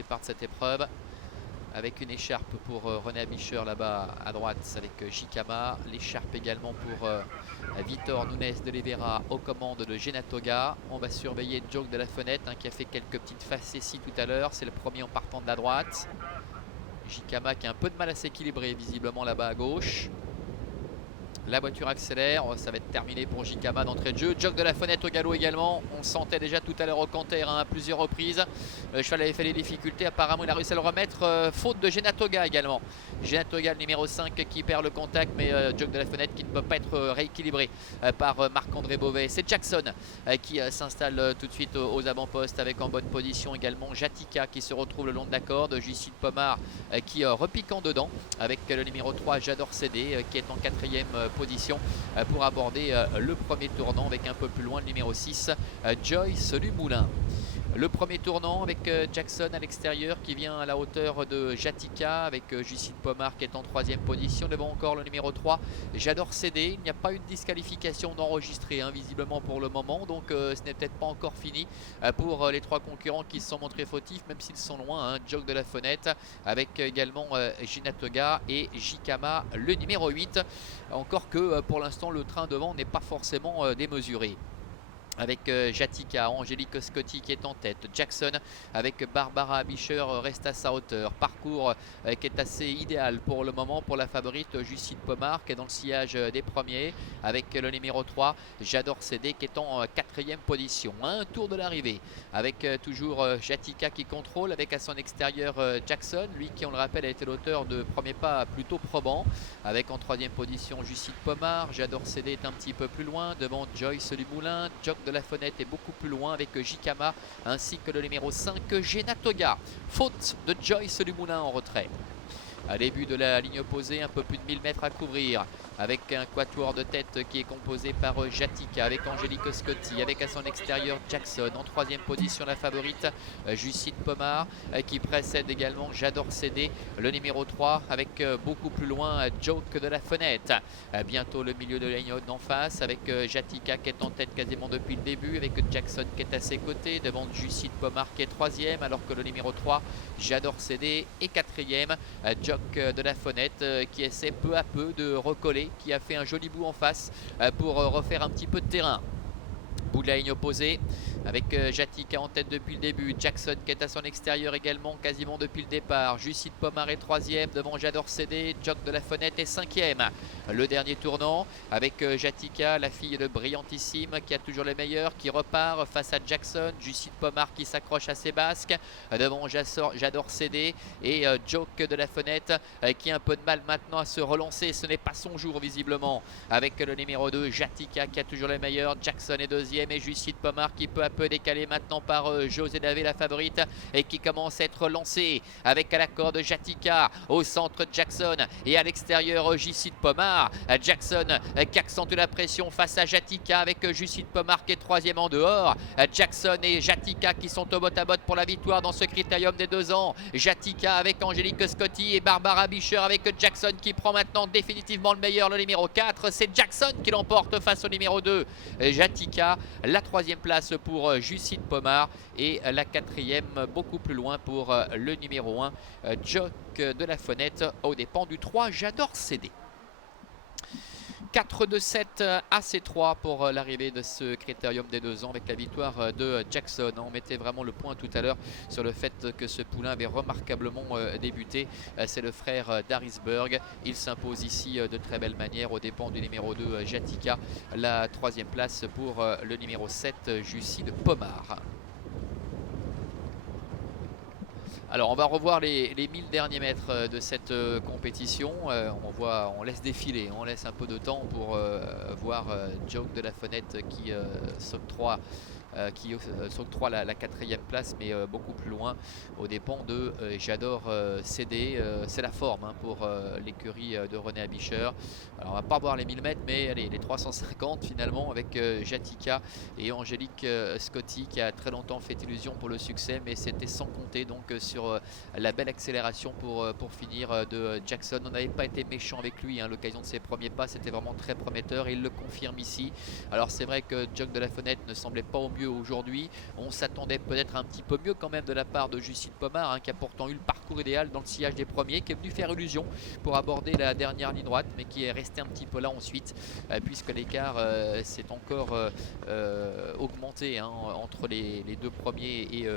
départ de cette épreuve avec une écharpe pour René Abicher là-bas à droite avec Jikama, l'écharpe également pour Vitor Nunes de Oliveira aux commandes de Genatoga. On va surveiller Joke de la Fenêtre qui a fait quelques petites facéties tout à l'heure, c'est le premier en partant de la droite. Jikama qui a un peu de mal à s'équilibrer visiblement là-bas à gauche. La voiture accélère, ça va être terminé pour Jikama d'entrée de jeu. Joke de la Fenêtre au galop également. On sentait déjà tout à l'heure au canter à plusieurs reprises. Le cheval avait fait les difficultés. Apparemment, il a réussi à le remettre. Faute de Genatoga également. Genatoga, le numéro 5, qui perd le contact. Mais Joke de la Fenêtre qui ne peut pas être rééquilibré par Marc-André Beauvais. C'est Jackson qui s'installe tout de suite aux avant-postes avec en bonne position également Jatika qui se retrouve le long de la corde. Justine Pomard qui repique en dedans avec le numéro 3, J'adore céder, qui est en quatrième position pour aborder le premier tournant avec un peu plus loin le numéro 6, Joyce Lumoulin. Le premier tournant avec Jackson à l'extérieur qui vient à la hauteur de Jatika avec Justine Pomard qui est en troisième position. Devant encore le numéro 3, J'adore céder. Il n'y a pas eu de disqualification d'enregistrer visiblement pour le moment. Donc ce n'est peut-être pas encore fini pour les trois concurrents qui se sont montrés fautifs même s'ils sont loin. Joke de la Fenêtre avec également Genatoga et Jikama le numéro 8. Encore que pour l'instant le train devant n'est pas forcément démesuré. Avec Jatika, Angélique Scotti qui est en tête. Jackson avec Barbara Abicher reste à sa hauteur. Parcours qui est assez idéal pour le moment pour la favorite Justine Pomard qui est dans le sillage des premiers. Avec le numéro 3, J'adore céder qui est en quatrième position. Un tour de l'arrivée avec toujours Jatika qui contrôle avec à son extérieur Jackson. Lui qui, on le rappelle, a été l'auteur de premiers pas plutôt probants. Avec en troisième position Justine Pomard. J'adore céder est un petit peu plus loin devant Joyce Lumoulin. Joke de la Fenêtre est beaucoup plus loin avec Jikama ainsi que le numéro 5 Genatoga. Faute de Joyce Lumoulin en retrait. À début de la ligne opposée, un peu plus de 1000 mètres à couvrir avec un quatuor de tête qui est composé par Jatika avec Angélique Scotti, avec à son extérieur Jackson. En troisième position la favorite Justine Pomard qui précède également J'adore céder le numéro 3 avec beaucoup plus loin Joke de la Fenêtre. Bientôt le milieu de la ligne d'en face avec Jatika qui est en tête quasiment depuis le début avec Jackson qui est à ses côtés devant Justine Pomard qui est troisième alors que le numéro 3 J'adore céder est quatrième. Joke de la Fenêtre qui essaie peu à peu de recoller, qui a fait un joli bout en face pour refaire un petit peu de terrain. Bout de la ligne opposée avec Jatika en tête depuis le début. Jackson qui est à son extérieur également quasiment depuis le départ. Justine Pomard est troisième devant J'adore céder. Joke de la Fenêtre est cinquième. Le dernier tournant avec Jatika, la fille de Brillantissime qui a toujours les meilleurs, qui repart face à Jackson. Justine Pomard qui s'accroche à ses basques devant J'adore céder et Joke de la Fenêtre qui a un peu de mal maintenant à se relancer. Ce n'est pas son jour visiblement avec le numéro 2 Jatika qui a toujours les meilleurs. Jackson est deuxième et Justine Pomard qui peut un peu décalé maintenant par José Davé la favorite et qui commence à être lancé avec à la corde Jatika au centre Jackson et à l'extérieur Justine Pomard. Jackson qui accentue la pression face à Jatika avec Justine Pomard qui est troisième en dehors. Jackson et Jatika qui sont au botte à botte pour la victoire dans ce critérium des 2 ans. Jatika avec Angélique Scotti et Barbara Abicher avec Jackson qui prend maintenant définitivement le meilleur, le numéro 4. C'est Jackson qui l'emporte face au numéro 2 Jatika. La troisième place pour Justine Pomard et la quatrième beaucoup plus loin pour le numéro 1 Joke de la Fenêtre aux dépens du 3 J'adore céder. 4-2-7 à C3 pour l'arrivée de ce critérium des 2 ans avec la victoire de Jackson. On mettait vraiment le point tout à l'heure sur le fait que ce poulain avait remarquablement débuté. C'est le frère d'Harrisburg. Il s'impose ici de très belle manière aux dépens du numéro 2 Jatika. La troisième place pour le numéro 7 Justine Pomard. Alors on va revoir les 1000 derniers mètres de cette compétition. On laisse défiler, on laisse un peu de temps pour voir Joke de la Fenêtre qui s'octroie la quatrième place, mais beaucoup plus loin aux dépens de J'adore céder. C'est la forme pour l'écurie de René Abicher. Alors on va pas voir les 1000 mètres, mais allez, les 350 finalement avec Jatika et Angélique Scotti qui a très longtemps fait illusion pour le succès, mais c'était sans compter donc sur la belle accélération pour finir de Jackson. On n'avait pas été méchant avec lui à l'occasion de ses premiers pas, c'était vraiment très prometteur et il le confirme ici. Alors c'est vrai que Joke de la Fenêtre ne semblait pas au mieux mieux aujourd'hui. On s'attendait peut-être un petit peu mieux quand même de la part de Justine Pomard, hein, qui a pourtant eu le parcours idéal dans le sillage des premiers, qui est venu faire illusion pour aborder la dernière ligne droite, mais qui est resté un petit peu là ensuite, puisque l'écart s'est encore augmenté, hein, entre les deux premiers et